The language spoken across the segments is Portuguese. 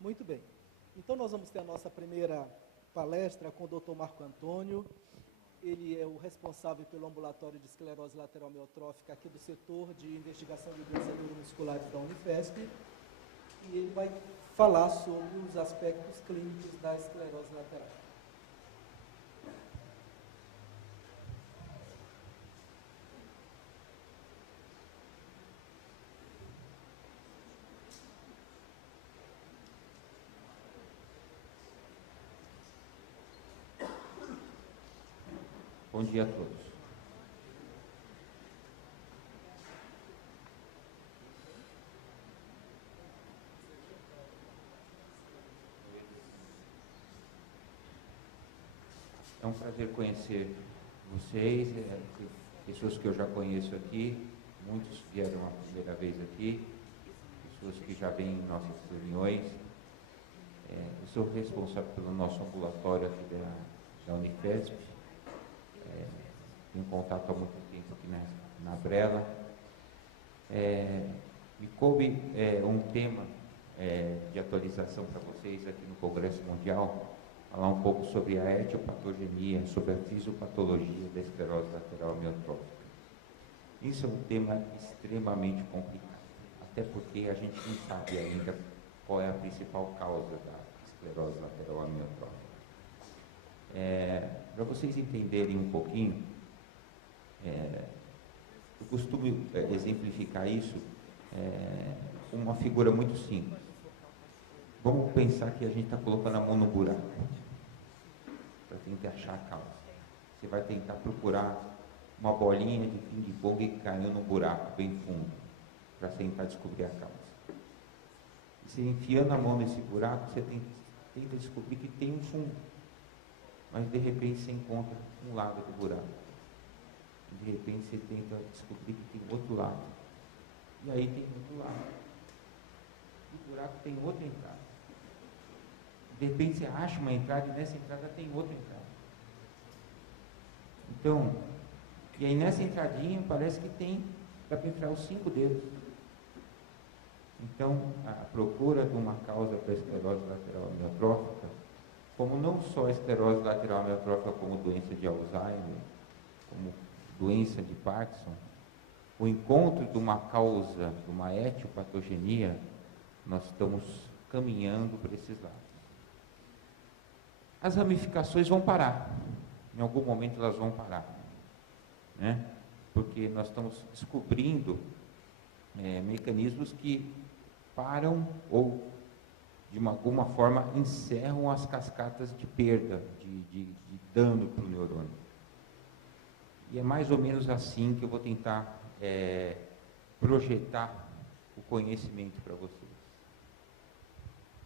Muito bem. Então, nós vamos ter a nossa primeira palestra com o Dr. Marco Antônio. Ele é o responsável pelo ambulatório de esclerose lateral amiotrófica aqui do setor de investigação de doenças neuromusculares da Unifesp. E ele vai falar sobre os aspectos clínicos da esclerose lateral. Bom dia a todos. É um prazer conhecer vocês, pessoas que eu já conheço aqui, muitos vieram a primeira vez aqui, pessoas que já vêm em nossas reuniões. Eu sou responsável pelo nosso ambulatório aqui da Unifesp. Tenho contato há muito tempo aqui na Brela. Me coube um tema de atualização para vocês aqui no Congresso Mundial, falar um pouco sobre a etiopatogenia, sobre a fisiopatologia da esclerose lateral amiotrófica. Isso é um tema extremamente complicado, até porque a gente não sabe ainda qual é a principal causa da esclerose lateral amiotrófica. Para vocês entenderem um pouquinho, eu costumo exemplificar isso com uma figura muito simples. Vamos pensar que a gente está colocando a mão no buraco para tentar achar a causa. Você vai tentar procurar uma bolinha de ping-pong que caiu num buraco bem fundo para tentar descobrir a causa. E você enfiando a mão nesse buraco, você tenta descobrir que tem um fundo, mas de repente você encontra um lado do buraco. De repente você tenta descobrir que tem outro lado. E aí tem outro lado. E o buraco tem outra entrada. De repente você acha uma entrada e nessa entrada tem outra entrada. Então, e aí nessa entradinha parece que dá para entrar os 5 dedos. Então, a procura de uma causa para a esclerose lateral amiotrófica, como não só a esclerose lateral amiotrófica como doença de Alzheimer, como doença de Parkinson, o encontro de uma causa, de uma etiopatogenia, nós estamos caminhando para esses lados. As ramificações vão parar, em algum momento elas vão parar, né? Porque nós estamos descobrindo mecanismos que param ou de alguma forma encerram as cascatas de perda, de dano para o neurônio. E é mais ou menos assim que eu vou tentar projetar o conhecimento para vocês.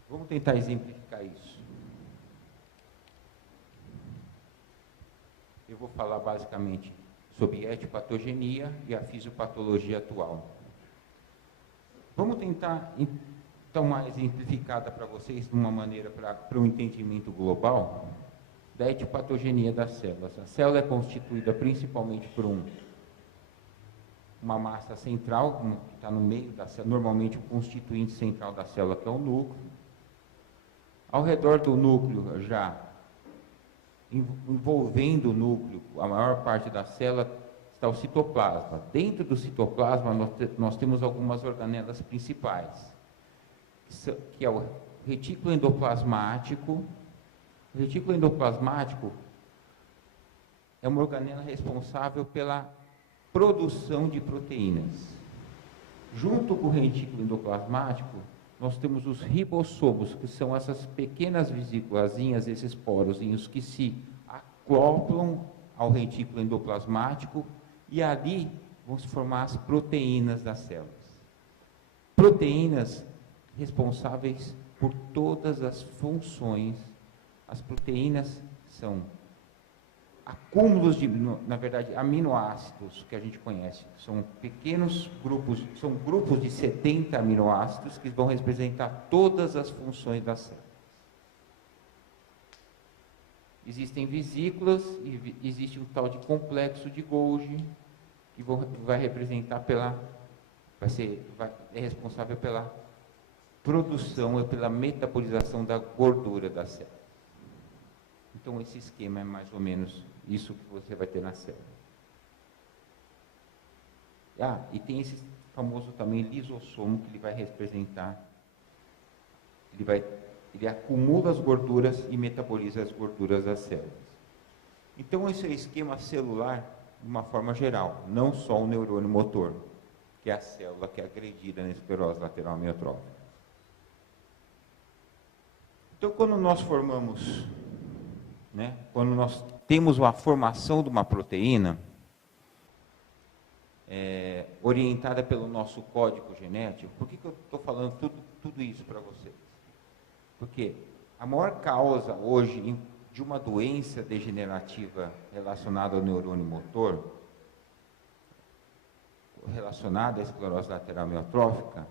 Vamos tentar exemplificar isso. Eu vou falar basicamente sobre etiopatogenia e a fisiopatologia atual. Vamos tentar então uma exemplificada para vocês de uma maneira para um entendimento global da etiopatogenia das células. A célula é constituída principalmente por uma massa central, que está no meio da célula, normalmente o constituinte central da célula, que é o núcleo. Ao redor do núcleo, já envolvendo o núcleo, a maior parte da célula, está o citoplasma. Dentro do citoplasma, nós temos algumas organelas principais, que é o retículo endoplasmático. O retículo endoplasmático é uma organela responsável pela produção de proteínas. Junto com o retículo endoplasmático, nós temos os ribossomos, que são essas pequenas vesículazinhas, esses porozinhos que se acoplam ao retículo endoplasmático e ali vão se formar as proteínas das células. Proteínas responsáveis por todas as funções. As proteínas são acúmulos de, na verdade, aminoácidos que a gente conhece. São pequenos grupos, são grupos de 70 aminoácidos que vão representar todas as funções da célula. Existem vesículas e existe um tal de complexo de Golgi, que vai representar é responsável pela produção, é pela metabolização da gordura da célula. Então, esse esquema é mais ou menos isso que você vai ter na célula. E tem esse famoso também lisossomo, que ele vai representar, ele acumula as gorduras e metaboliza as gorduras das células. Então, esse é o esquema celular de uma forma geral, não só o neurônio motor, que é a célula que é agredida na esclerose lateral amiotrófica. Então, quando nós formamos, quando nós temos a formação de uma proteína, orientada pelo nosso código genético, por que eu estou falando tudo isso para vocês? Porque a maior causa hoje de uma doença degenerativa relacionada ao neurônio motor, relacionada à esclerose lateral amiotrófica,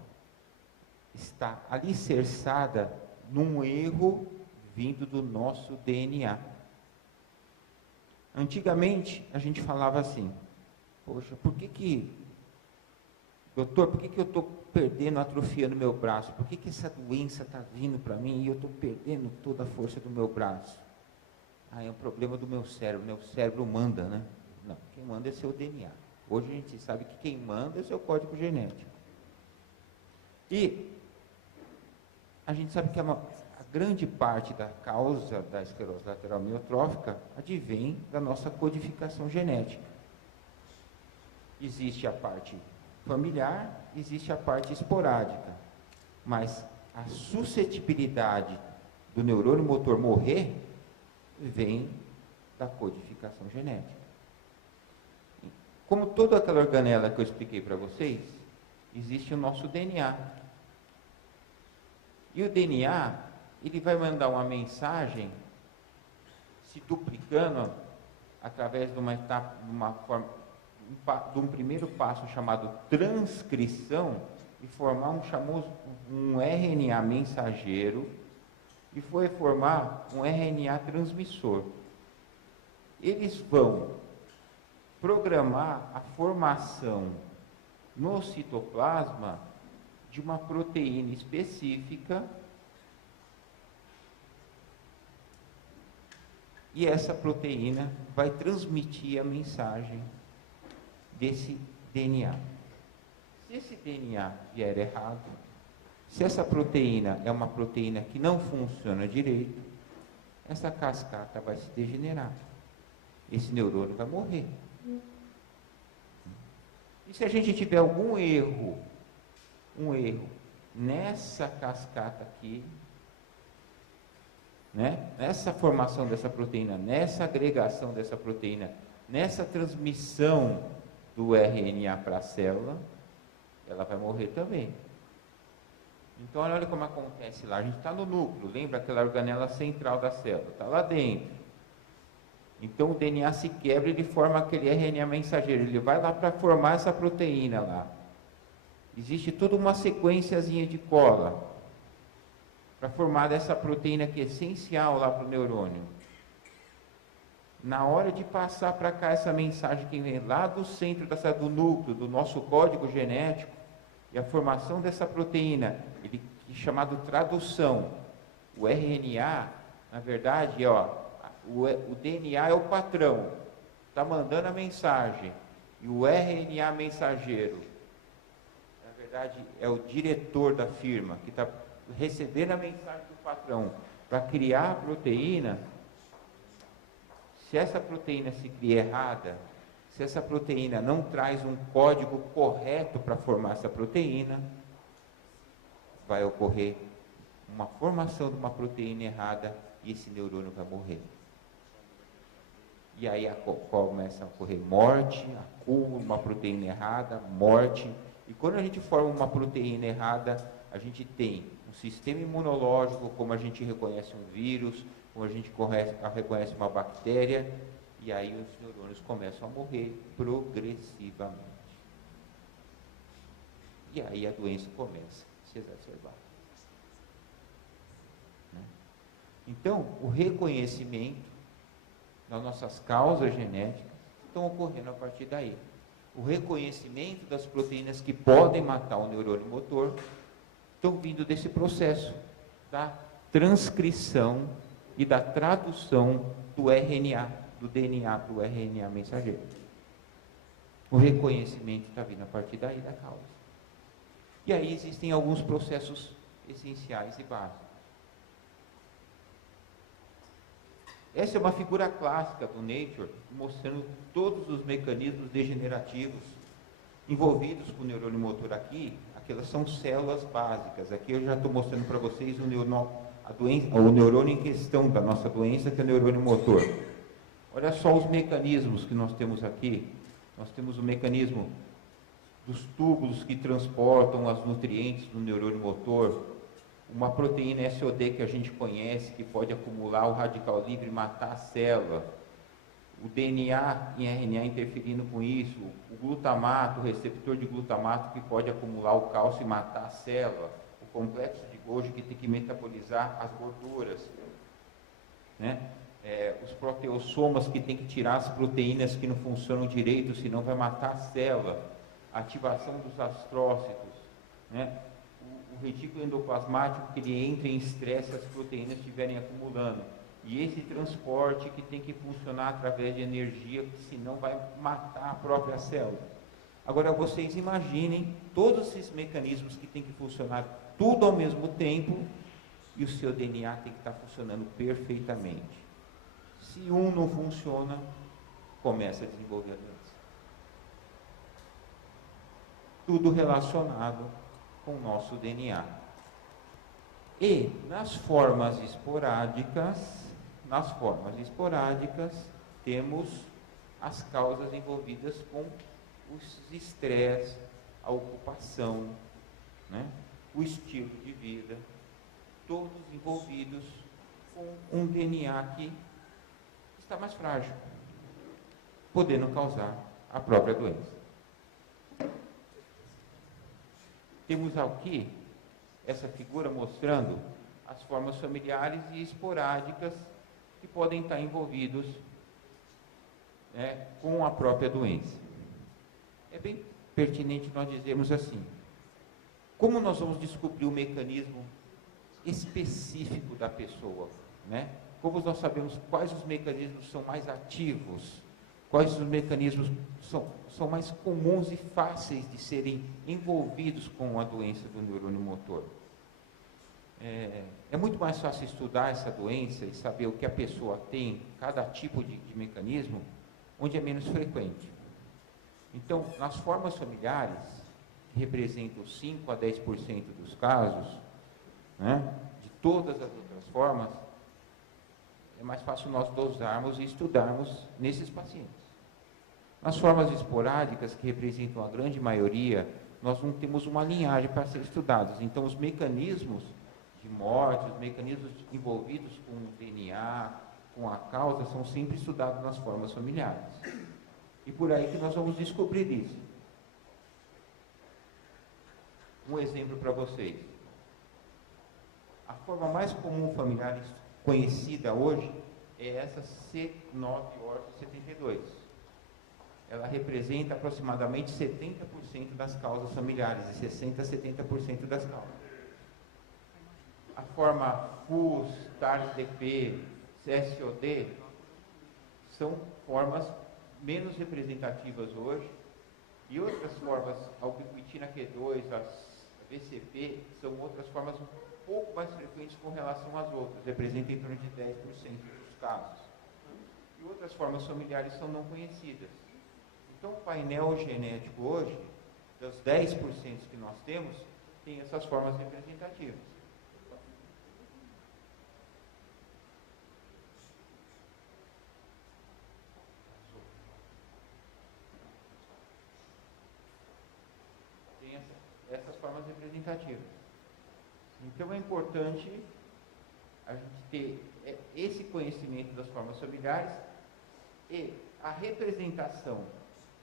está alicerçada num erro vindo do nosso DNA. Antigamente, a gente falava assim, poxa, doutor, por que eu estou perdendo, atrofiando meu braço? Por que essa doença está vindo para mim e eu estou perdendo toda a força do meu braço? É um problema do meu cérebro manda, né? Não, quem manda é seu DNA. Hoje a gente sabe que quem manda é seu código genético. E a gente sabe que a grande parte da causa da esclerose lateral amiotrófica advém da nossa codificação genética. Existe a parte familiar, existe a parte esporádica, mas a suscetibilidade do neurônio motor morrer vem da codificação genética. Como toda aquela organela que eu expliquei para vocês, existe o nosso DNA. E o DNA, ele vai mandar uma mensagem se duplicando através de uma etapa, de um primeiro passo chamado transcrição, e formar um RNA mensageiro, e foi formar um RNA transmissor. Eles vão programar a formação no citoplasma de uma proteína específica, e essa proteína vai transmitir a mensagem desse DNA. Se esse DNA vier errado, se essa proteína é uma proteína que não funciona direito, essa cascata vai se degenerar. Esse neurônio vai morrer. E se a gente tiver algum erro, nessa cascata aqui, nessa formação dessa proteína, nessa agregação dessa proteína, nessa transmissão do RNA para a célula, ela vai morrer também. Então, olha como acontece lá. A gente está no núcleo, lembra aquela organela central da célula? Está lá dentro. Então, o DNA se quebra e ele forma aquele RNA mensageiro. Ele vai lá para formar essa proteína lá. Existe toda uma sequenciazinha de cola para formar essa proteína que é essencial lá para o neurônio. Na hora de passar para cá essa mensagem que vem lá do centro do núcleo, do nosso código genético, e a formação dessa proteína, ele é chamado tradução. O RNA, na verdade, o DNA é o patrão, está mandando a mensagem, e o RNA mensageiro, na verdade, é o diretor da firma, que está recebendo a mensagem do patrão para criar a proteína. Se essa proteína se cria errada, se essa proteína não traz um código correto para formar essa proteína, vai ocorrer uma formação de uma proteína errada e esse neurônio vai morrer. E aí começa a ocorrer morte, acúmulo, uma proteína errada, morte. E quando a gente forma uma proteína errada, a gente tem um sistema imunológico, como a gente reconhece um vírus, como a gente reconhece uma bactéria, e aí os neurônios começam a morrer progressivamente. E aí a doença começa a se exacerbar. Então, o reconhecimento das nossas causas genéticas estão ocorrendo a partir daí. O reconhecimento das proteínas que podem matar o neurônio motor estão vindo desse processo da transcrição e da tradução do RNA, do DNA para o RNA mensageiro. O reconhecimento está vindo a partir daí da causa. E aí existem alguns processos essenciais e básicos. Essa é uma figura clássica do Nature, mostrando todos os mecanismos degenerativos envolvidos com o neurônio motor aqui. Aquelas são células básicas. Aqui eu já estou mostrando para vocês o neurônio em questão da nossa doença, que é o neurônio motor. Olha só os mecanismos que nós temos aqui. Nós temos o mecanismo dos túbulos que transportam os nutrientes do neurônio motor, uma proteína SOD que a gente conhece, que pode acumular o radical livre e matar a célula, o DNA e RNA interferindo com isso, o glutamato, o receptor de glutamato que pode acumular o cálcio e matar a célula, o complexo de Golgi que tem que metabolizar as gorduras, né? Os proteossomas que tem que tirar as proteínas que não funcionam direito, senão vai matar a célula, a ativação dos astrócitos, né? O retículo endoplasmático, que ele entra em estresse se as proteínas estiverem acumulando. E esse transporte que tem que funcionar através de energia, que senão vai matar a própria célula. Agora vocês imaginem todos esses mecanismos que tem que funcionar tudo ao mesmo tempo, e o seu DNA tem que estar funcionando perfeitamente. Se um não funciona, começa a desenvolver a doença. Tudo relacionado com o nosso DNA. E nas formas esporádicas, temos as causas envolvidas com os estresse, a ocupação, né? O estilo de vida, todos envolvidos com um DNA que está mais frágil, podendo causar a própria doença. Temos aqui essa figura mostrando as formas familiares e esporádicas que podem estar envolvidos, né, com a própria doença. É bem pertinente nós dizermos assim: como nós vamos descobrir o mecanismo específico da pessoa, né? Como nós sabemos quais os mecanismos são mais ativos, quais os mecanismos são mais comuns e fáceis de serem envolvidos com a doença do neurônio motor? É muito mais fácil estudar essa doença e saber o que a pessoa tem, cada tipo de mecanismo, onde é menos frequente. Então, nas formas familiares, que representam 5 a 10% dos casos, né, de todas as outras formas, é mais fácil nós dosarmos e estudarmos nesses pacientes. Nas formas esporádicas, que representam a grande maioria, nós não temos uma linhagem para ser estudados. Então, os mecanismos de morte, os mecanismos envolvidos com o DNA, com a causa, são sempre estudados nas formas familiares. E por aí que nós vamos descobrir isso. Um exemplo para vocês. A forma mais comum familiar conhecida hoje é essa C9orf72. Ela representa aproximadamente 70% das causas familiares e 60% a 70% das causas. A forma FUS, TARS-DP, CSOD são formas menos representativas hoje, e outras formas, a ubiquitina Q2, a VCP, são outras formas um pouco mais frequentes com relação às outras, representam em torno de 10% dos casos. E outras formas familiares são não conhecidas. Então, o painel genético hoje, dos 10% que nós temos, tem essas formas representativas. Tem essas formas representativas. Então, é importante a gente ter esse conhecimento das formas familiares e a representação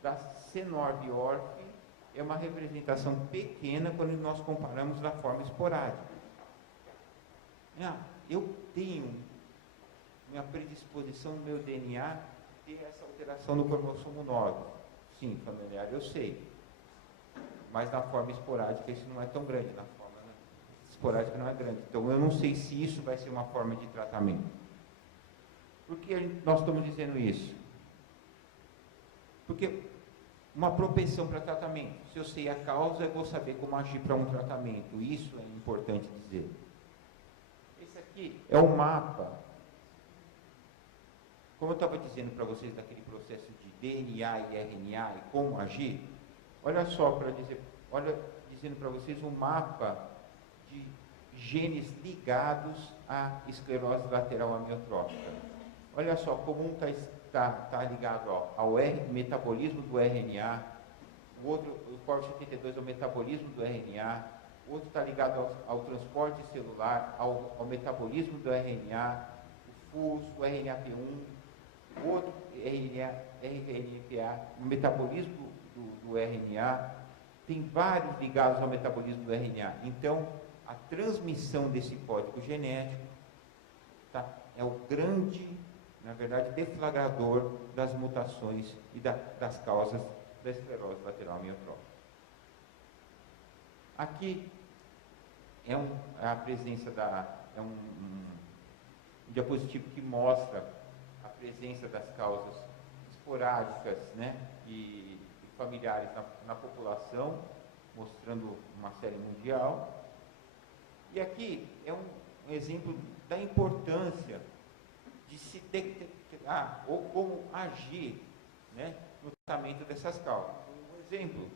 da C9orf é uma representação pequena quando nós comparamos da forma esporádica. Eu tenho minha predisposição no meu DNA ter essa alteração no cromossomo 9. Sim, familiar, eu sei. Mas na forma esporádica isso não é tão grande, na forma, né? esporádica não é grande. Então, eu não sei se isso vai ser uma forma de tratamento. Por que nós estamos dizendo isso? Porque uma propensão para tratamento. Se eu sei a causa, eu vou saber como agir para um tratamento. Isso é importante dizer. Esse aqui é um mapa. Como eu estava dizendo para vocês daquele processo de DNA e RNA e como agir, olha só para dizer, olha dizendo para vocês um mapa de genes ligados à esclerose lateral amiotrófica. Olha só como um está ligado ao metabolismo do RNA, o outro, o COR72 é o metabolismo do RNA, o outro está ligado ao transporte celular, ao metabolismo do RNA, o FUS, o RNAP1, o outro RNPA, o metabolismo do RNA, tem vários ligados ao metabolismo do RNA. Então, a transmissão desse código genético tá, é o grande, na verdade, deflagrador das mutações e das causas da esclerose lateral amiotrófica. Aqui é a presença um diapositivo que mostra a presença das causas esporádicas, né, e familiares na população, mostrando uma série mundial. E aqui é um exemplo da importância de se detectar ou como agir, né, no tratamento dessas causas. Um exemplo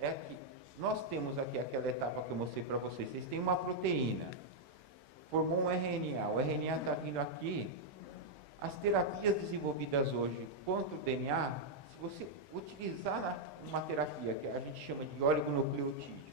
é que nós temos aqui aquela etapa que eu mostrei para vocês. Vocês têm uma proteína, formou um RNA, o RNA está vindo aqui. As terapias desenvolvidas hoje contra o DNA, se você utilizar uma terapia que a gente chama de oligonucleotídeo,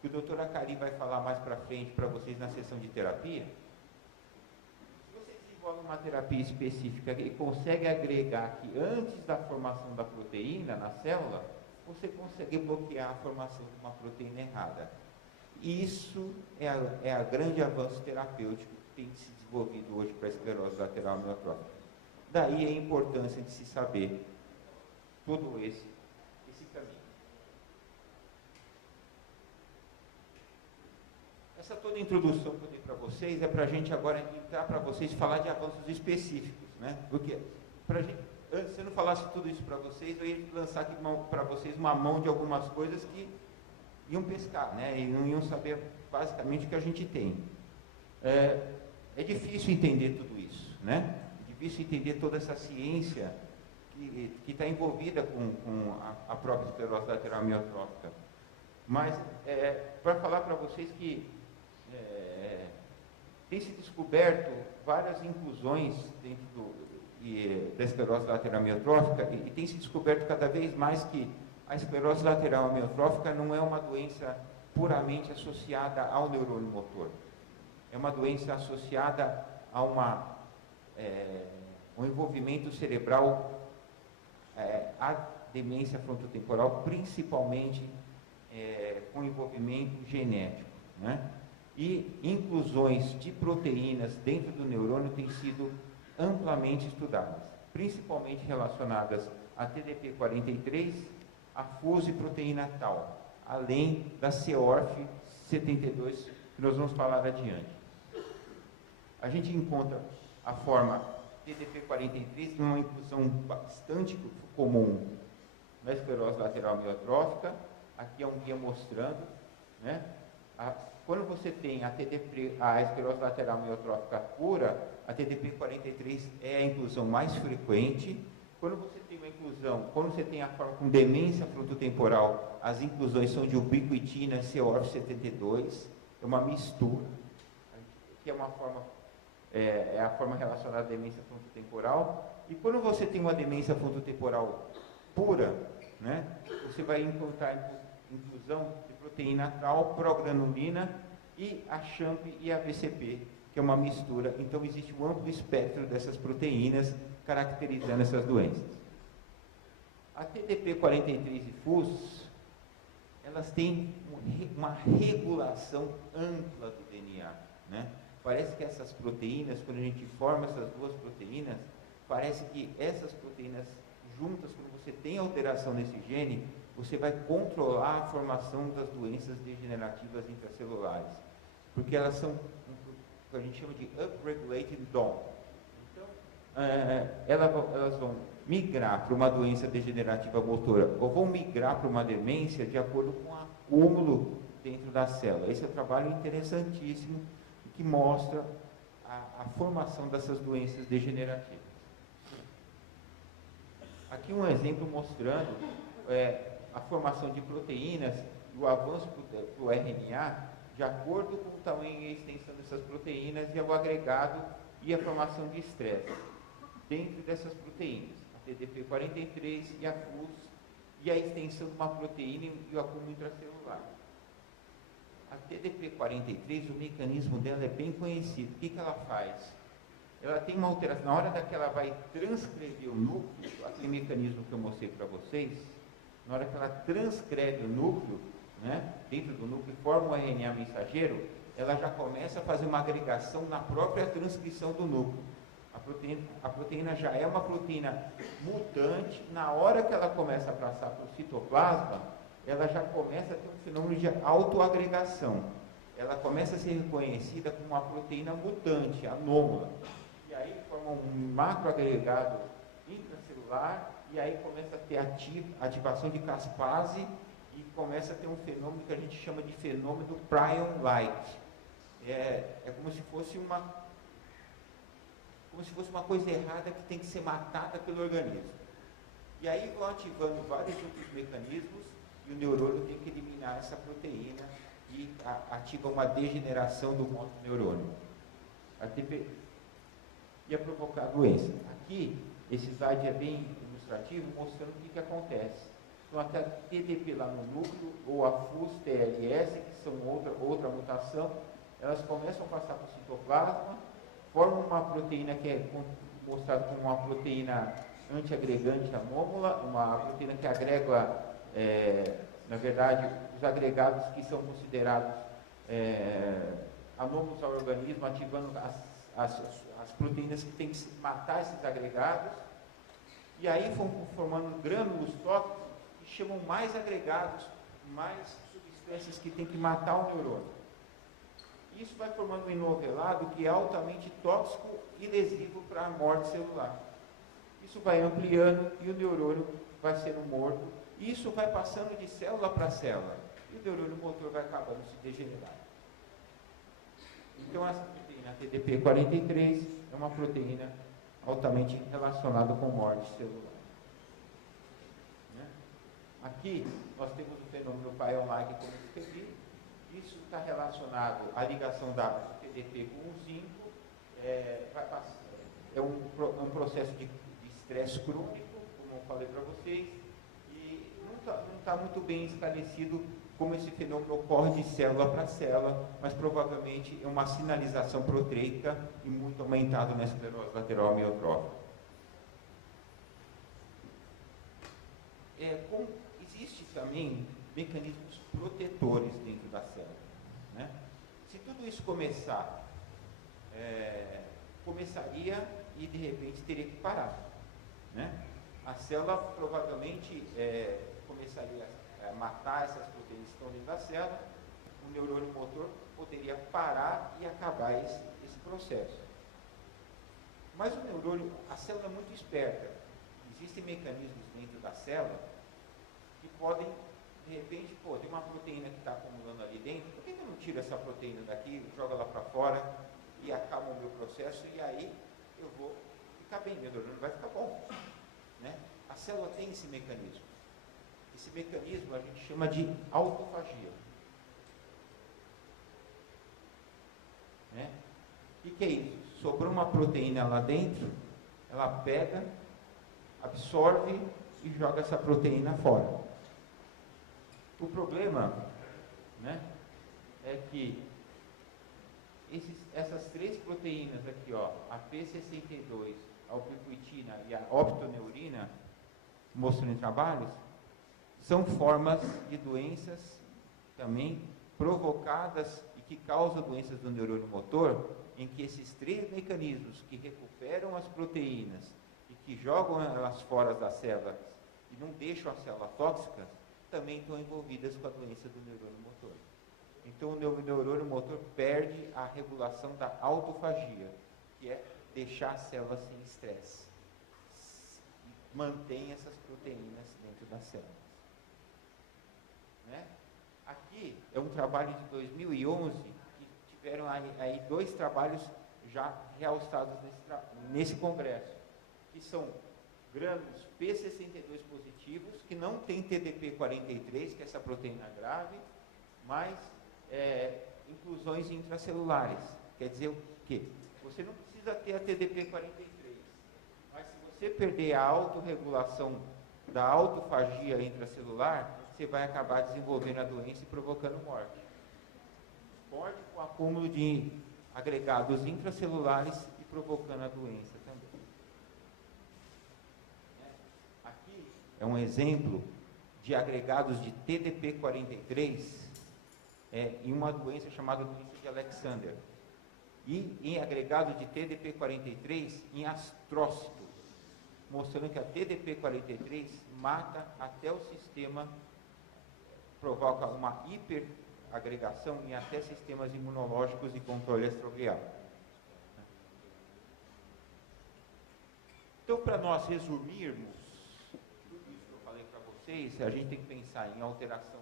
que o Dr. Acari vai falar mais para frente para vocês na sessão de terapia, se você desenvolve uma terapia específica e consegue agregar aqui antes da formação da proteína na célula, você consegue bloquear a formação de uma proteína errada. Isso é a grande avanço terapêutico que tem se desenvolvido hoje para a esclerose lateral amiotrófica. Daí a importância de se saber todo esse caminho. Essa toda introdução que eu dei para vocês é para a gente agora entrar para vocês falar de avanços específicos, né? Porque se eu não falasse tudo isso para vocês, eu ia lançar aqui para vocês uma mão de algumas coisas que iam pescar, né? E não iam saber basicamente o que a gente tem. É difícil entender tudo isso, né? É difícil entender toda essa ciência que está envolvida com a própria esclerose lateral amiotrófica. Mas, para falar para vocês que tem se descoberto várias inclusões dentro da esclerose lateral amiotrófica e tem se descoberto cada vez mais que a esclerose lateral amiotrófica não é uma doença puramente associada ao neurônio motor. É uma doença associada a um envolvimento cerebral, a demência frontotemporal, principalmente com envolvimento genético, né? E inclusões de proteínas dentro do neurônio têm sido amplamente estudadas, principalmente relacionadas a TDP-43, a FUS e proteína tau, além da CORF72, que nós vamos falar adiante. A gente encontra a forma TDP-43 numa inclusão bastante comum na esclerose lateral amiotrófica. Aqui é um guia mostrando, né? Quando você tem a esclerose lateral amiotrófica pura, a TDP-43 é a inclusão mais frequente. Quando você tem uma inclusão, quando você tem a forma com demência frontotemporal, as inclusões são de ubiquitina, CORF72, é uma mistura, que é uma forma, é a forma relacionada à demência frontotemporal. E quando você tem uma demência frontotemporal pura, né, você vai encontrar inclusão de proteína tau, progranulina e a CHAMP e a VCP, que é uma mistura. Então existe um amplo espectro dessas proteínas caracterizando essas doenças. A TDP-43 e FUS, elas têm uma regulação ampla do DNA, né? Parece que essas proteínas, quando a gente forma essas duas proteínas, parece que essas proteínas juntas, quando você tem alteração nesse gene, você vai controlar a formação das doenças degenerativas intracelulares. porque elas são o que a gente chama de upregulated DOM. Então, elas vão migrar para uma doença degenerativa motora ou vão migrar para uma demência de acordo com o acúmulo dentro da célula. Esse é um trabalho interessantíssimo que mostra a formação dessas doenças degenerativas. Aqui um exemplo mostrando a formação de proteínas e o avanço do RNA de acordo com o tamanho e a extensão dessas proteínas e o agregado e a formação de estresse dentro dessas proteínas, a TDP-43 e a FUS, e a extensão de uma proteína e o acúmulo intracelular. A TDP-43, o mecanismo dela é bem conhecido. O que ela faz? Ela tem uma alteração, na hora que ela vai transcrever o núcleo, aquele mecanismo que eu mostrei para vocês, na hora que ela transcreve o núcleo, né, dentro do núcleo, forma um RNA mensageiro, ela já começa a fazer uma agregação na própria transcrição do núcleo. A proteína já é uma proteína mutante, na hora que ela começa a passar para o citoplasma, ela já começa a ter um fenômeno de autoagregação. Ela começa a ser reconhecida como uma proteína mutante, anômala. E aí forma um macroagregado intracelular, e aí começa a ter ativação de caspase, e começa a ter um fenômeno que a gente chama de fenômeno do prion-like. É como se fosse uma coisa errada que tem que ser matada pelo organismo. E aí vão ativando vários outros mecanismos, e o neurônio tem que eliminar essa proteína e ativa uma degeneração do mononeurônio. Ia provocar a doença. Aqui, esse slide é bem ilustrativo, mostrando o que acontece. Então, até a TDP lá no núcleo, ou a FUS-TLS, que são outra mutação, elas começam a passar para o citoplasma, formam uma proteína que é mostrada como uma proteína antiagregante anômala, uma proteína que agrega, na verdade, os agregados que são considerados anômalos ao organismo, ativando as proteínas que têm que matar esses agregados, e aí vão formando grânulos tóxicos que chamam mais agregados, mais substâncias que têm que matar o neurônio. Isso vai formando um enovelado que é altamente tóxico e lesivo para a morte celular. Isso vai ampliando e o neurônio vai sendo morto. E isso vai passando de célula para célula. E o neurônio motor vai acabando se degenerar. Então, essa proteína TDP-43 é uma proteína altamente relacionada com morte celular. Aqui, nós temos o fenômeno prion-like, como eu escrevi. Isso está relacionado à ligação da TDP com o zinco. É um processo de estresse crônico, como eu falei para vocês, e não está muito bem esclarecido como esse fenômeno ocorre de célula para célula, mas provavelmente é uma sinalização proteica e muito aumentado na esclerose lateral amiotrófica. Existe também mecanismos protetores dentro da célula, né? Se tudo isso começaria e de repente teria que parar, né? A célula provavelmente começaria a matar essas proteínas que estão dentro da célula, o neurônio motor poderia parar e acabar esse processo. Mas o neurônio, a célula é muito esperta. Existem mecanismos dentro da célula que podem, de repente, tem uma proteína que está acumulando ali dentro, por que eu não tiro essa proteína daqui, jogo ela para fora e acaba o meu processo, e aí eu vou ficar bem, meu neurônio vai ficar bom, né? A célula tem esse mecanismo. Esse mecanismo a gente chama de autofagia. Né? O que é isso? Sobrou uma proteína lá dentro, ela pega, absorve e joga essa proteína fora. O problema, né, é que essas três proteínas aqui, a P62, a ubiquitina e a optoneurina, mostrando em trabalhos, são formas de doenças também provocadas e que causam doenças do neurônio motor, em que esses três mecanismos que recuperam as proteínas e que jogam elas fora das células e não deixam a célula tóxica, também estão envolvidas com a doença do neurônio motor. Então o neurônio motor perde a regulação da autofagia, que é deixar a célula sem estresse. Mantém essas proteínas dentro das células. Né? Aqui é um trabalho de 2011, que tiveram aí 2 trabalhos já realçados nesse congresso, que são grânulos P62 positivos, que não tem TDP-43, que é essa proteína grave, mas inclusões intracelulares. Quer dizer o quê? Você não precisa ter a TDP-43, mas se você perder a autorregulação da autofagia intracelular, você vai acabar desenvolvendo a doença e provocando morte. Morte com acúmulo de agregados intracelulares e provocando a doença também. Aqui é um exemplo de agregados de TDP-43 em uma doença chamada doença de Alexander. E em agregado de TDP-43 em astrócito, mostrando que a TDP-43 mata até o sistema, provoca uma hiperagregação em até sistemas imunológicos e controle astroglial. Então, para nós resumirmos tudo isso que eu falei para vocês, a gente tem que pensar em alteração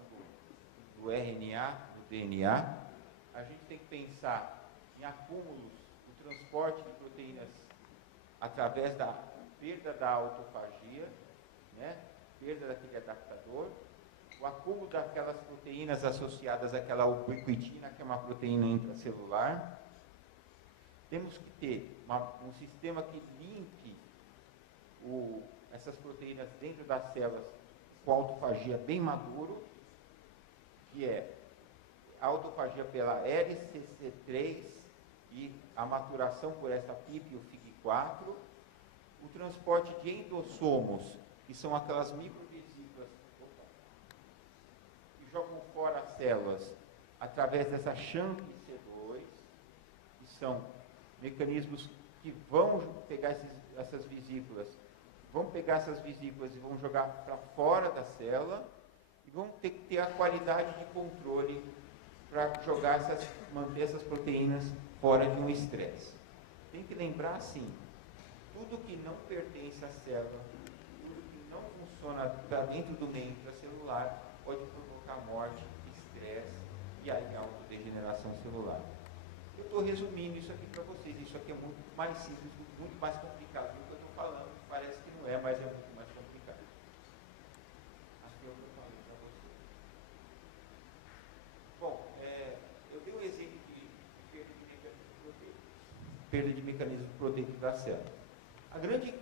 do RNA, do DNA, a gente tem que pensar em acúmulos, no transporte de proteínas através da perda da autofagia, né? Perda daquele adaptador, o acúmulo daquelas proteínas associadas àquela ubiquitina, que é uma proteína intracelular. Temos que ter um sistema que limpe essas proteínas dentro das células com autofagia bem maduro, que é a autofagia pela LCC3 e a maturação por essa PIP e o FIG4, o transporte de endossomos, que são aquelas microvesículas que jogam fora as células através dessa CHAMP-C2, que são mecanismos que vão pegar essas vesículas, e vão jogar para fora da célula e vão ter que ter a qualidade de controle para manter essas proteínas fora de um estresse. Tem que lembrar assim, tudo que não pertence à célula, tudo que não funciona para dentro do meio intracelular, pode provocar morte, estresse e aí autodegeneração celular. Eu estou resumindo isso aqui para vocês, isso aqui é muito mais simples, muito mais complicado do que eu estou falando, parece que não é, mas é muito mais complicado. Aqui é o que eu falei para vocês. Bom, eu dei um exemplo de perda de mecanismo proteico da célula. A grande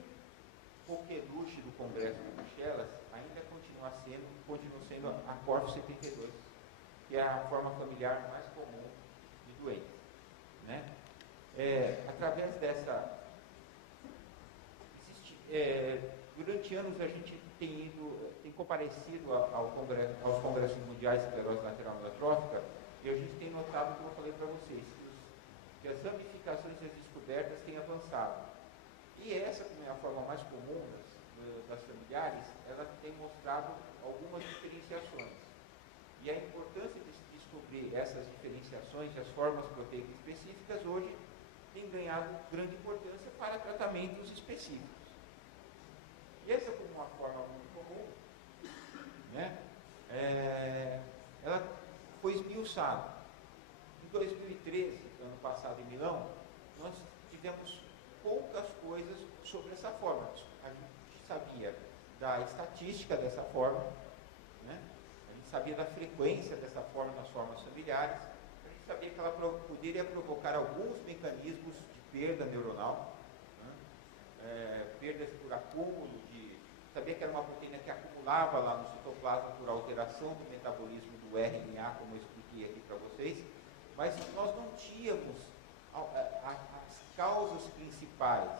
coqueluche do Congresso de Bruxelas ainda continua sendo a Corf72, que é a forma familiar mais comum de doença. Né? Através dessa... durante anos a gente tem comparecido aos congressos mundiais de esclerose lateral amiotrófica, e a gente tem notado, como eu falei para vocês, que as ramificações e as descobertas têm avançado. E essa, como é a forma mais comum das familiares, ela tem mostrado algumas diferenciações. E a importância de descobrir essas diferenciações e as formas proteicas específicas hoje tem ganhado grande importância para tratamentos específicos. E essa, como uma forma muito comum, né, ela foi esmiuçada. Em 2013, ano passado em Milão, nós tivemos poucas coisas sobre essa forma. A gente sabia da estatística dessa forma, né? A gente sabia da frequência dessa forma nas formas familiares, a gente sabia que ela poderia provocar alguns mecanismos de perda neuronal, né? Perdas por acúmulo sabia que era uma proteína que acumulava lá no citoplasma por alteração do metabolismo do RNA, como eu expliquei aqui para vocês, mas nós não tínhamos as causas principais.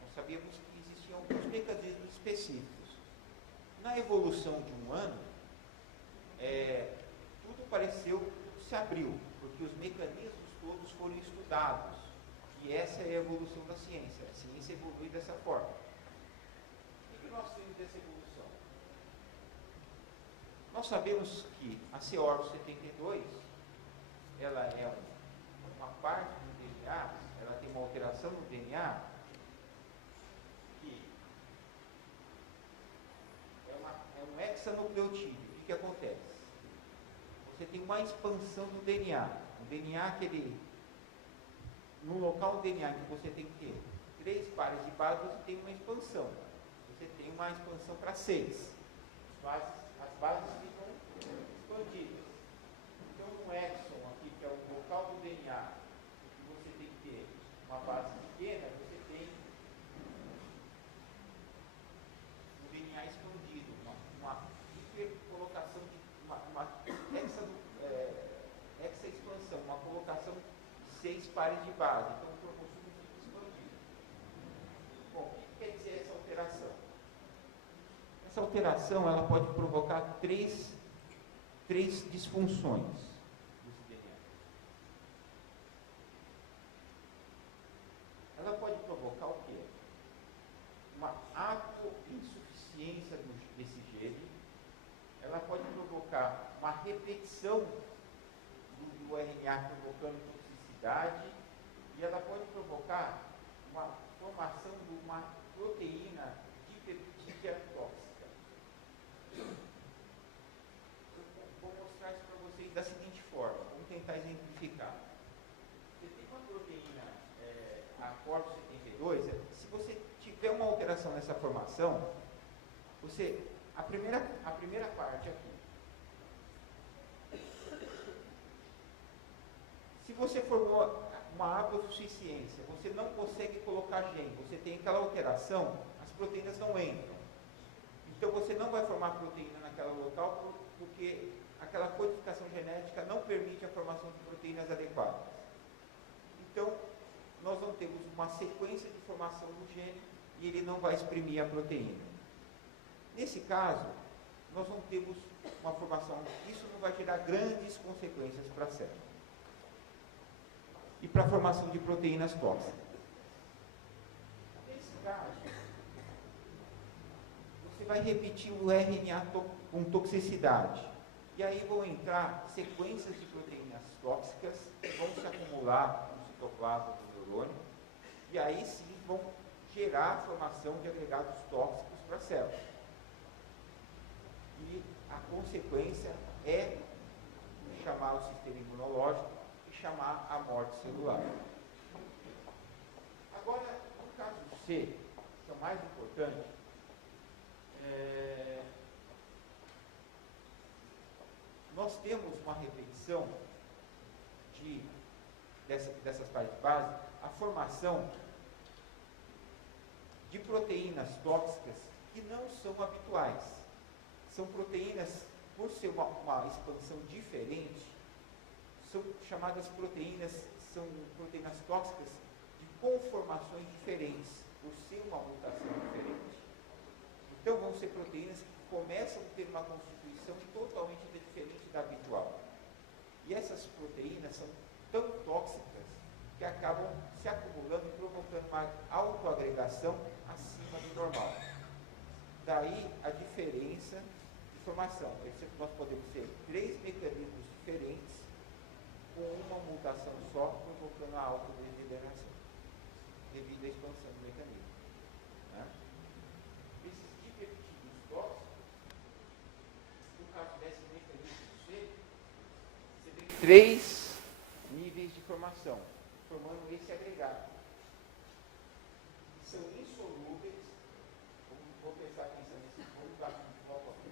Nós sabíamos que existiam alguns mecanismos específicos. Na evolução de um ano, tudo se abriu, porque os mecanismos todos foram estudados. E essa é a evolução da ciência. A ciência evolui dessa forma. O que nós temos dessa evolução? Nós sabemos que a COR72 ela é uma parte do DNA, ela tem uma alteração no DNA que é um hexanucleotídeo. O que acontece? Você tem uma expansão do DNA. O DNA no local do DNA que você tem que ter 3 pares de bases, você tem uma expansão. Você tem uma expansão para 6. As bases ficam expandidas. Então, no exon aqui, que é o local do DNA, que você tem que ter uma base pequena, você tem o DNA expandido, uma hipercolocação de uma hexa-expansão, uma colocação de 6 pares de base. Então, o cromossomo fica expandido. Bom, o que quer dizer essa alteração? Essa alteração ela pode provocar três disfunções desse DNA. Ela pode provocar o quê? Uma apoinsuficiência desse gene. Ela pode provocar uma repetição do RNA provocando toxicidade, e ela pode provocar uma formação de uma proteína dipeptídea tóxica. Eu vou mostrar isso para vocês da seguinte forma, vamos tentar exemplificar. Você tem uma proteína, a Corpus 72, se você tiver uma alteração nessa formação, a primeira parte aqui, se você formou uma apoinsuficiência, você não consegue colocar gene, você tem aquela alteração, as proteínas não entram. Então você não vai formar proteína naquela local porque aquela codificação genética não permite a formação de proteínas adequadas. Então, nós não temos uma sequência de formação do gene e ele não vai exprimir a proteína. Nesse caso, nós não temos uma formação, isso não vai gerar grandes consequências para a célula e para a formação de proteínas tóxicas. Nesse caso, você vai repetir o RNA com toxicidade, e aí vão entrar sequências de proteínas tóxicas que vão se acumular no citoplasma do neurônio, e aí sim vão gerar a formação de agregados tóxicos para a célula. E a consequência é chamar o sistema imunológico e chamar a morte celular. Agora, no caso C, que é o mais importante, nós temos uma repetição dessas partes de base, a formação de proteínas tóxicas que não são habituais. São proteínas, por ser uma expansão diferente, são chamadas proteínas tóxicas de conformações diferentes, por ser uma mutação diferente. Então vão ser proteínas que começam a ter uma constituição totalmente diferente da habitual. E essas proteínas são tão tóxicas que acabam se acumulando e provocando uma autoagregação acima do normal. Daí a diferença de formação. Nós podemos ter 3 mecanismos diferentes com uma mutação só, provocando a autodegeneração devido à expansão do mecanismo. Né? Esses dipeptídeos tóxicos, no caso desse mecanismo C, você tem 3 níveis de formação, formando esse agregado. São insolúveis, vou pensar pensando nesse bloco aqui.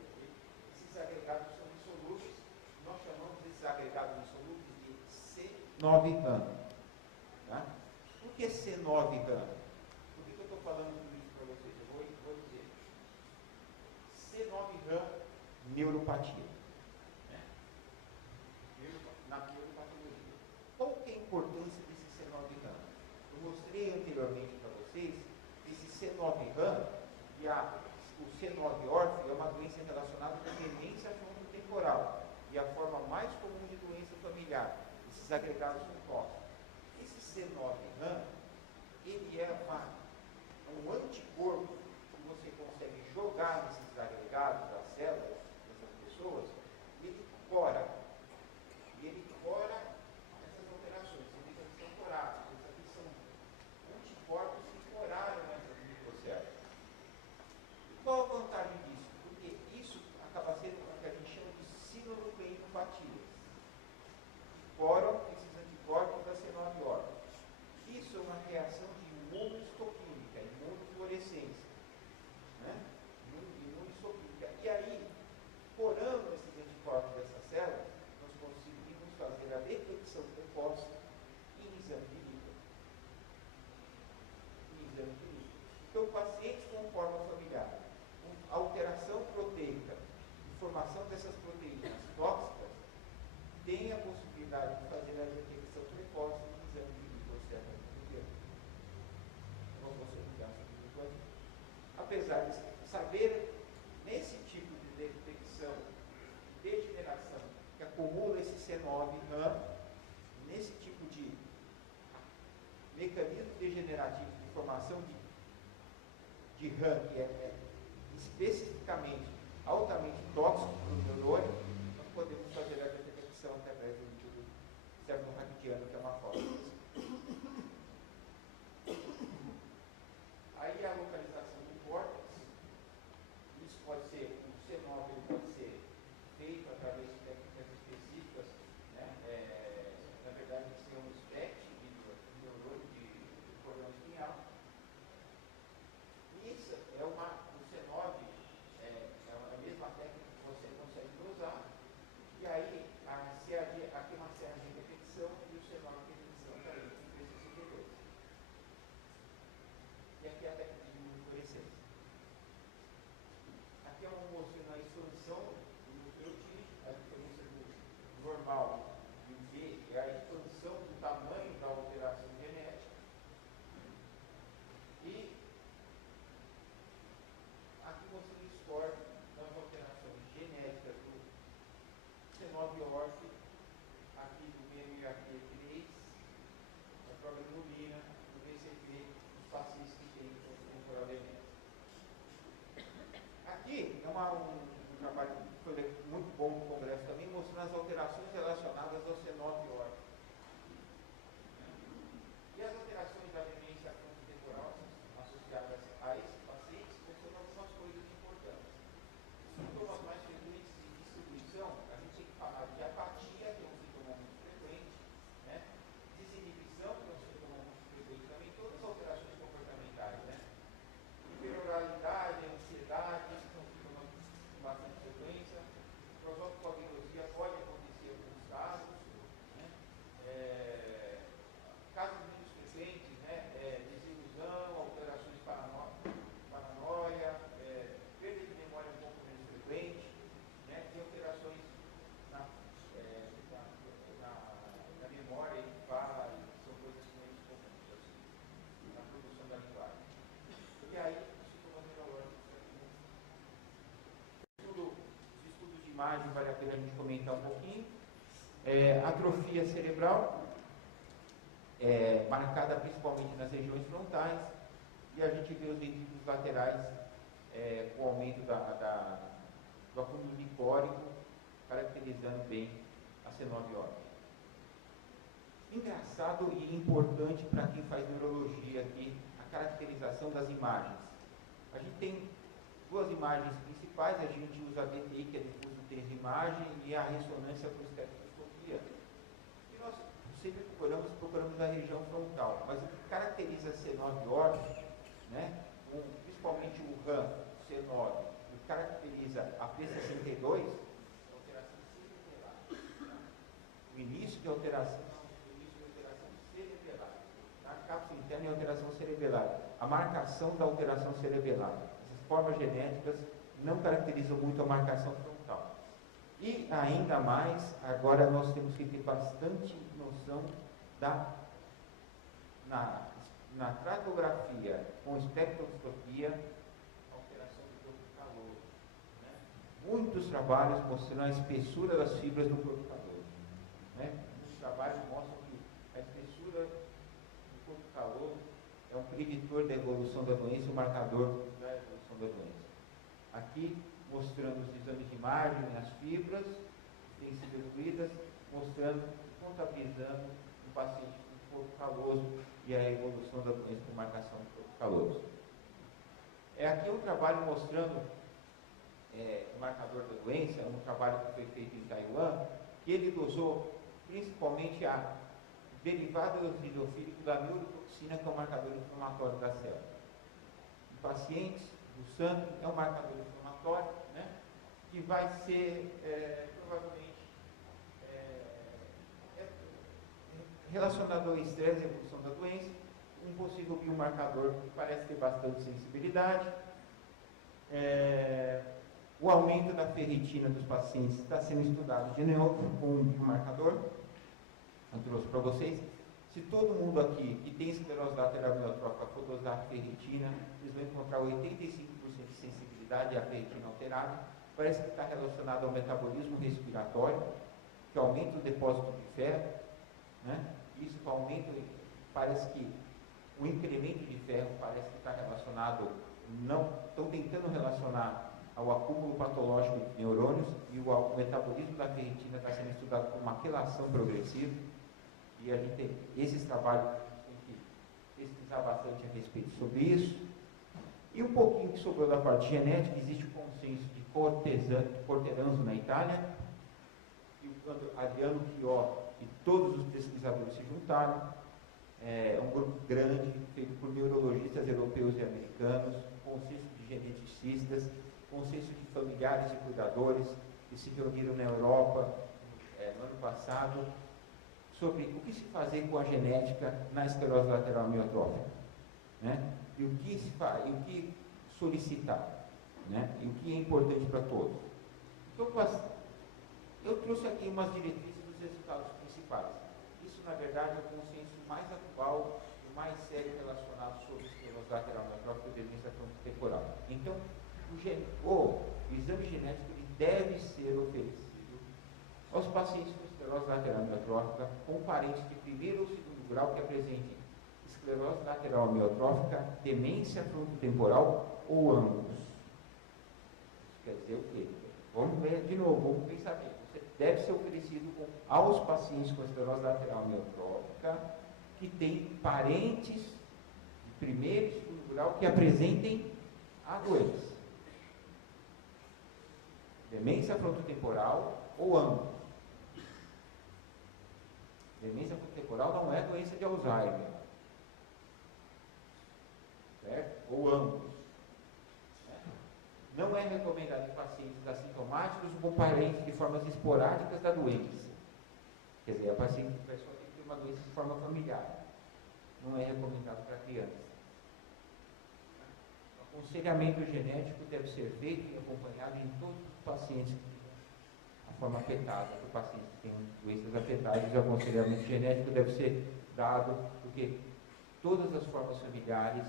Esses agregados são insolúveis, nós chamamos esses agregados insolúveis de C9-Han. Tá? Por que C9-Han? Por que eu estou falando tudo isso para vocês? Eu vou dizer. C9-Han, neuropatia. Né? Na neuropatologia. Qual que é a importância desse C9-Han? Eu mostrei anteriormente para vocês esse C9-Han e o C9-orf é uma doença relacionada com demência frontotemporal e a forma mais comum de doença familiar. Esses agregados são tóxicos. Esse C9-Han, ele é um anticorpo que você consegue jogar nesses agregados das células dessas pessoas, e ele cora saber nesse tipo de detecção, degeneração, que acumula esse C9-RAM, nesse tipo de mecanismo degenerativo de formação de RAM, que é especificamente altamente tóxico para o neurônio, nós podemos fazer a detecção através do líquido cefalorraquidiano, que é uma forma. Aí a localização do córtex, isso pode ser, o C9 pode ser feito através de técnicas específicas, né? Na verdade, tem que ser um SPECT de neurônio de cordão espinhal. Isso é o C9 é a mesma técnica que você consegue usar, e aí aqui uma serra de repetição e o C9 de repetição está aí com 362. E aqui é a técnica de fluorescência. Aqui é uma mostrando a expansão do nucleotídeo, a diferença do normal e o V é a expansão do tamanho da alteração genética. E aqui mostrando o score das alterações genéticas do C9-ORF, aqui do MMHP3, da progranulina, do BCP, dos pacientes que têm temporal demência. Aqui é um trabalho que foi muito bom no Congresso também, mostrando as alterações relacionadas ao C9-ORF. E as alterações da demência frontotemporal associadas a esses pacientes mostram algumas coisas importantes. Os sintomas mais frequentes de distribuição, a gente tem que falar de apatia, que é um sintoma muito frequente, né? Desinibição, que é um sintoma muito frequente também, todas as alterações comportamentais, né? Hiperoralidade, ansiedade, que são sintomas com bastante frequência. Prosopagnosia pode acontecer em alguns casos, né? Casos menos frequentes, né? Desilusão, alterações paranoia, perda de memória um pouco menos frequente, né? Tem alterações na memória e fala, e são coisas menos comuns, assim, na produção da linguagem. E aí, os sintomas neurológicos aqui. Os estudos de imagem, vale a pena a gente comentar um pouquinho. Atrofia cerebral, marcada principalmente nas regiões frontais, e a gente vê os dendritos laterais com o aumento do acúmulo licórico, caracterizando bem a C9-ORF. Engraçado e importante para quem faz neurologia aqui, a caracterização das imagens. A gente tem duas imagens principais, a gente usa a DTI, que é difuso de imagem, e a ressonância por espectroscopia. E nós sempre procuramos a região frontal, mas o que caracteriza a C9-ORF, né, principalmente o RAM, o C9, o que caracteriza a P62, é alteração cerebelar. O início de alteração cerebelar. A cápsula interna é alteração cerebelar. A marcação da alteração cerebelar. Essas formas genéticas não caracterizam muito a marcação frontal. E ainda mais, agora nós temos que ter bastante noção na tracografia com espectroscopia, alteração do corpo caloso. Né? Muitos trabalhos mostrando a espessura das fibras do corpo caloso. Né? Muitos trabalhos mostram que a espessura do corpo caloso é um preditor da evolução da doença, um marcador da evolução da doença. Aqui, mostrando os exames de imagem, as fibras têm sido evoluídas, mostrando, contabilizando o paciente com corpo caloso e a evolução da doença por marcação do corpo caloso. Aqui um trabalho mostrando o marcador da doença, um trabalho que foi feito em Taiwan, que ele dosou principalmente a derivado eosinofílico da neurotoxina, que é o marcador inflamatório da célula. Em pacientes do sangue, é um marcador inflamatório, né, que vai ser provavelmente relacionado ao estresse e à evolução da doença, um possível biomarcador que parece ter bastante sensibilidade. O aumento da ferritina dos pacientes está sendo estudado de novo com um biomarcador. Eu trouxe para vocês. Se todo mundo aqui que tem esclerose lateral amiotrófica for dosar ferritina, vocês vão encontrar 85% de obesidade e a ferritina alterada, parece que está relacionado ao metabolismo respiratório, que aumenta o depósito de ferro, né? Isso aumenta, parece que o incremento de ferro parece que está relacionado, não estão tentando relacionar ao acúmulo patológico de neurônios, e o metabolismo da ferritina está sendo estudado por uma quelação progressiva, e a gente tem esses trabalhos, a gente tem que pesquisar bastante a respeito sobre isso. E um pouquinho que sobrou da parte genética, existe o consenso de Corteranzo na Itália, e o Adriano Chiò e todos os pesquisadores se juntaram. É um grupo grande, feito por neurologistas europeus e americanos, consenso de geneticistas, consenso de familiares e cuidadores, que se reuniram na Europa no ano passado, sobre o que se fazer com a genética na esclerose lateral amiotrófica, né? E o que se faz, e o que solicitar, né? E o que é importante para todos. Então, eu trouxe aqui umas diretrizes dos resultados principais. Isso, na verdade, é o consenso mais atual e mais sério relacionado sobre esclerose lateral amiotrófica e demência frontotemporal. Então, o exame genético ele deve ser oferecido aos pacientes com esclerose lateral amiotrófica com parentes de primeiro ou segundo grau que apresentem esclerose lateral amiotrófica, demência frontotemporal ou ambos. Isso quer dizer o quê? Vamos ver de novo, vamos pensar bem. Você deve ser oferecido aos pacientes com esclerose lateral amiotrófica que têm parentes de primeiro e segundo grau que apresentem a doença. Demência frontotemporal ou ambos. Demência frontotemporal não é doença de Alzheimer, certo? Ou ambos. Não é recomendado em pacientes assintomáticos ou com parentes de formas esporádicas da doença. Quer dizer, a pessoa tem que ter uma doença de forma familiar. Não é recomendado para criança. O aconselhamento genético deve ser feito e acompanhado em todos os pacientes que têm a forma afetada. Para o paciente que tem doenças afetadas, o aconselhamento genético deve ser dado, porque todas as formas familiares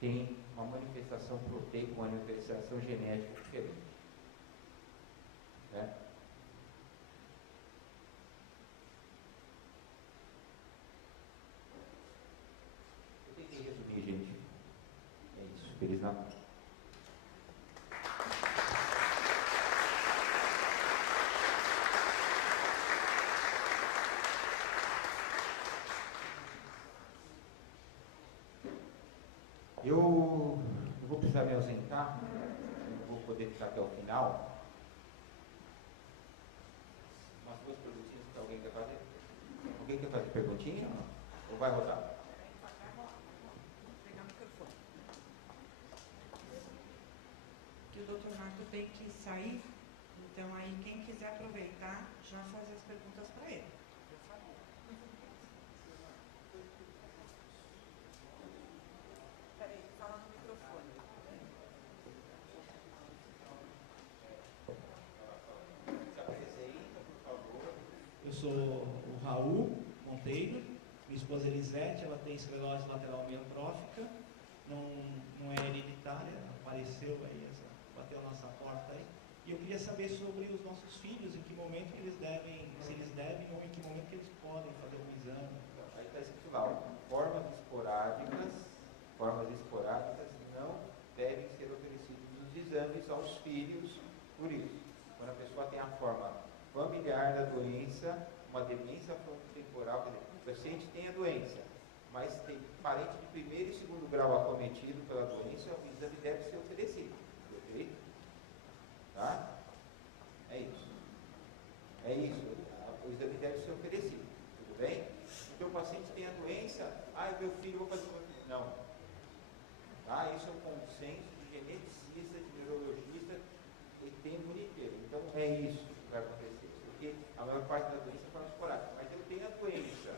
têm uma manifestação proteica, uma manifestação genética diferente. Né? Eu tentei resumir, gente. É isso. Feliz Natal. Eu vou precisar me ausentar, eu não vou poder ficar até o final. Umas duas perguntinhas que alguém quer fazer? Alguém quer fazer perguntinha? Ou vai rodar? Vou pegar o microfone. Que o doutor Marco tem que sair, então aí quem quiser aproveitar, já fazer as perguntas para ele. Por favor. Peraí, fala no microfone. Se apresenta, por favor. Eu sou o Raul Monteiro, minha esposa Elisete, ela tem esclerose lateral amiotrófica, não é hereditária, apareceu aí, bateu a nossa porta aí. E eu queria saber sobre os nossos filhos, em que momento que eles devem, se eles devem ou em que momento que eles podem fazer um exame. Aí está escrito lá, formas esporádicas não devem ser oferecidos os exames aos filhos por isso. Quando a pessoa tem a forma familiar da doença, uma demência frontotemporal, quer dizer, o paciente tem a doença, mas tem parente de primeiro e segundo grau acometido pela doença, o exame deve ser oferecido. Perfeito? Tá? É isso. É isso. O exame deve ser oferecido. Tudo bem? Então o paciente tem a doença, meu filho, vou fazer uma... Não. Tá? Isso é um consenso de geneticista, de neurologista e tem o mundo inteiro. Então é isso que vai acontecer. Porque a maior parte da doença é forma esporádica. Mas eu tenho a doença.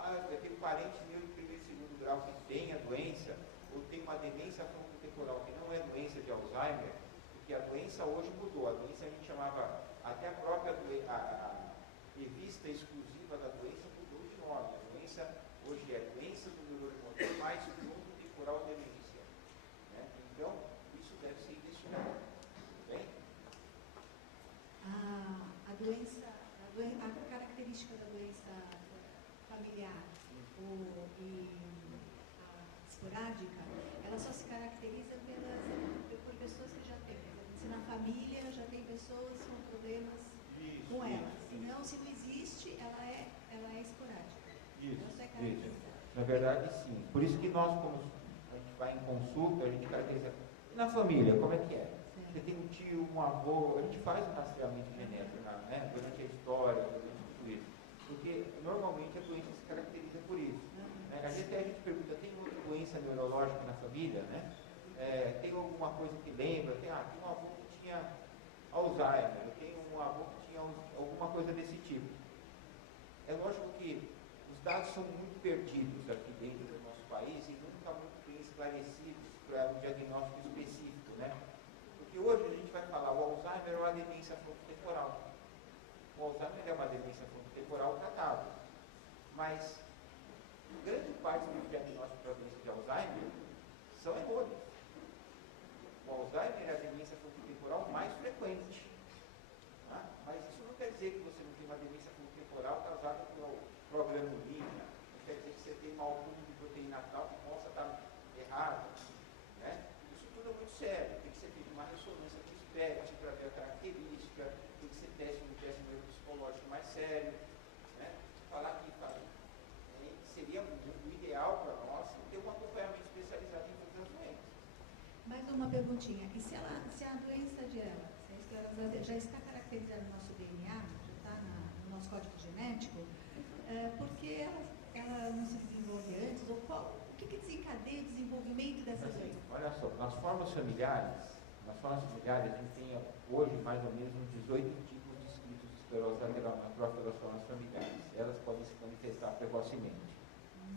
Aquele parente meu de primeiro e segundo grau que tem a doença, ou tem uma demência frontotemporal que não é doença de Alzheimer, porque a doença hoje mudou. A doença a gente chamava, até a própria a revista exclusiva da doença mudou de nome. A doença hoje é doença do neurônio motor mais frontotemporal demência. Né? Então, isso deve ser investigado. e a esporádica, ela só se caracteriza por pessoas que já têm. Se na família já tem pessoas com problemas com ela. Senão, se não existe, ela é esporádica. Ela só é caracterizada. Na verdade, sim. Por isso que nós, quando a gente vai em consulta, a gente caracteriza. E na família, como é que é? Você tem um tio, um avô, a gente faz o rastreamento genético, né? Durante a história, durante tudo isso. Porque normalmente a doença se caracteriza por isso. Né? A gente pergunta, tem outra doença neurológica na família, né? Tem alguma coisa que lembra? Tem um avô que tinha Alzheimer, eu tenho um avô que tinha alguma coisa desse tipo. É lógico que os dados são muito perdidos aqui dentro do nosso país e nunca muito bem esclarecidos para um diagnóstico específico, né? Porque hoje a gente vai falar, o Alzheimer é uma demência frontotemporal. O Alzheimer é uma demência frontotemporal tratável. Mas grande parte dos diagnósticos para a doença de Alzheimer são errôneos. O Alzheimer é a demência frontotemporal mais frequente. Tá? Mas isso não quer dizer que você não tem uma demência frontotemporal causada por progranulina, não quer dizer que você tem um alcunho de proteína tal que possa estar errado. Né? Isso tudo é muito sério. Tem que ser feito uma ressonância de SPECT para ver a característica, tem que ser um teste neuropsicológico mais sério. Né? Falar que seria o ideal para nós ter um acompanhamento especializado em todas as doenças. Mais uma perguntinha. E se a doença dela, se a esclerose já está caracterizada no nosso DNA, já está no nosso código genético, por que ela não se desenvolve antes? Ou o que desencadeia o desenvolvimento dessa doença? Olha só, nas formas familiares, a gente tem hoje mais ou menos uns 18 tipos descritos de esclerose lateral amiotrófica das formas familiares. Elas podem se manifestar precocemente.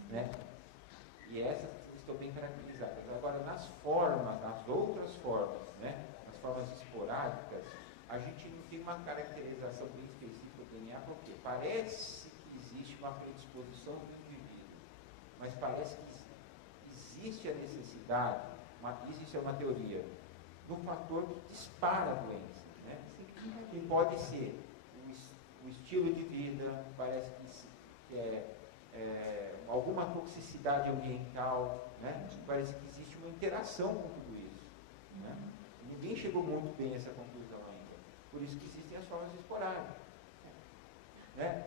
Né? E essas estão bem caracterizadas. Agora, nas outras formas, né? Nas formas esporádicas, a gente não tem uma caracterização bem específica do DNA, porque parece que existe uma predisposição do indivíduo, mas parece que existe a necessidade, existe uma teoria, do fator que dispara a doença. Né? Que pode ser o estilo de vida, parece que alguma toxicidade ambiental, né? Parece que existe uma interação com tudo isso. Né? Ninguém chegou muito bem a essa conclusão ainda. Por isso que existem as formas esporádicas. Né?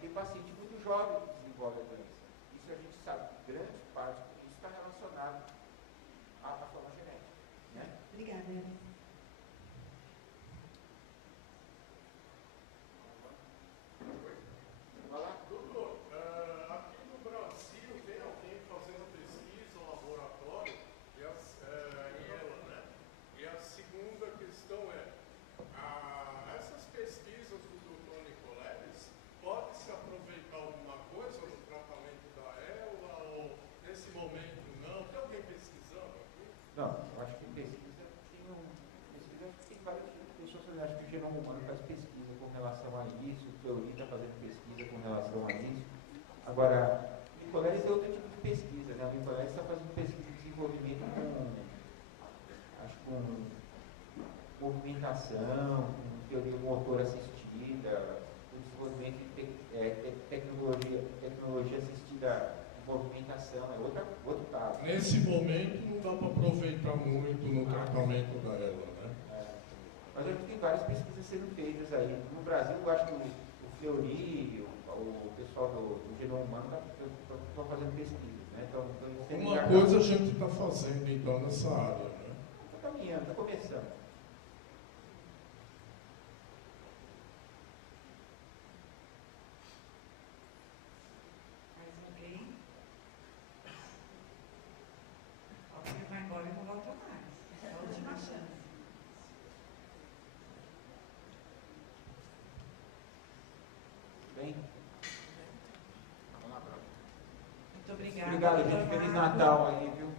Tem paciente muito jovem que desenvolve a doença. Isso a gente sabe que grande parte disso está relacionado à forma genética. Né? Obrigada, Ana. Não, eu acho que pesquisa tem várias pessoas que acham que o genoma humano faz pesquisa com relação a isso, o Fleury está fazendo pesquisa com relação a isso. Agora, o Nicoleles é outro tipo de pesquisa, né? O Nicoleles está fazendo pesquisa de desenvolvimento com movimentação, com teoria motor assistida, com desenvolvimento de tecnologia assistida movimentação, é outro caso. Nesse momento não dá para aproveitar muito no tratamento da ela, né? Mas a gente tem várias pesquisas sendo feitas aí. No Brasil, eu acho que o Fleury, o pessoal do genoma humano estão fazendo pesquisas, né? Uma coisa a gente está fazendo então nessa área, né? Está caminhando, está começando. Agora eu não volto mais. É a última chance. Bem? Muito obrigada. Obrigado, gente. Feliz Natal aí, viu?